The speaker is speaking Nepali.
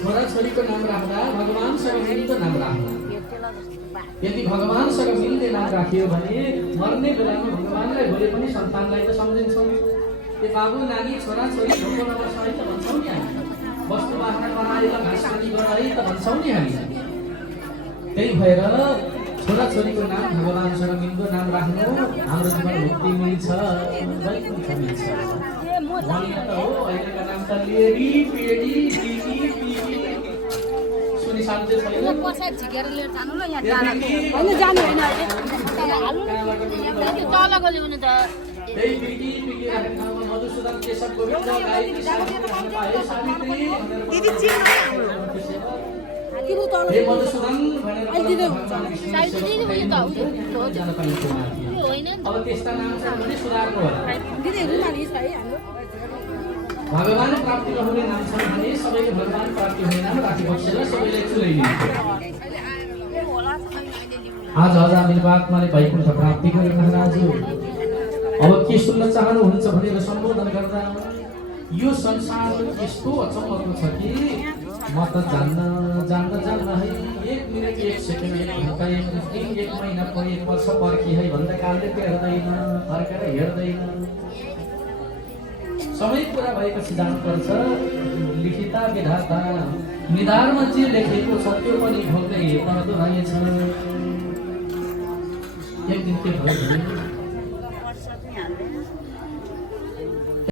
छोराछोरीको नाम राख्दा भगवानसँग मिल्दो नाम राख्दा। यदि भगवानसँग मिल्ने नाम राखियो भने मर्ने बेलामा भगवानलाई भोलि पनि सन्तानलाई त सम्झिन्छौँ। त्यो बाबु नानी छोराछोरी ढोको नबस्छ है त भन्छौँ नि हामी। वस्तु बाख्रा बनाएर घाँस पानी गर है त भन्छौँ नि हामी। त्यही भएर छोराछोरीको नाम भगवानसँग मिल्दो नाम राख्नु हाम्रो जीवन मुक्ति मिल्छ, वैकुण्ठ मिल्छ। भनिया त हो अहिलेका नाम त लेडी पेडी दिदी पिपी सुनि साध्य छैन। कसै झिकेर लिएर जानु ल यहाँ जानु हैन जानु हैन अहिले हाल्नु तल गयो भने त त्यही पिकी पिकी राखेर ठाउँमा मधुसूदन केशव गोविन्द गायत्री सावित्री दिदी चिन्नु हे मधुसूदन भनेर सावित्री दिदी त हो जान पाइन्छ होइन अब त्यस्ता नाम छ भने सुधार्नु होला। दिदी रुमाली छ है हाम्रो भगवान प्राप्ति हुने नाम छ भने सबैले भगवान प्राप्ति हुने नाम राखी बसेर सबैले चुलाइदिन्छ। आज अजामिल आत्माले वैकुण्ठ प्राप्ति गरे महाराज। अब के सुन्न चाहनुहुन्छ भनेर सम्बोधन गर्दा यो संसार यस्तो अचम्मको छ कि म त जान्न है 1 मिनेट 1 सेकेन्ड 1 घण्टा 1 दिन 1 महिना 1 वर्ष पर्खी है भन्दा कालले हेर्दैन फर्केर हेर्दैन। समय पुरा भएपछि जानुपर्छ। लिखिता विधाता निधारमा जे लेखेको छ त्यो पनि भोग्दै पर्दो रहेछ। एक दिन के भयो भने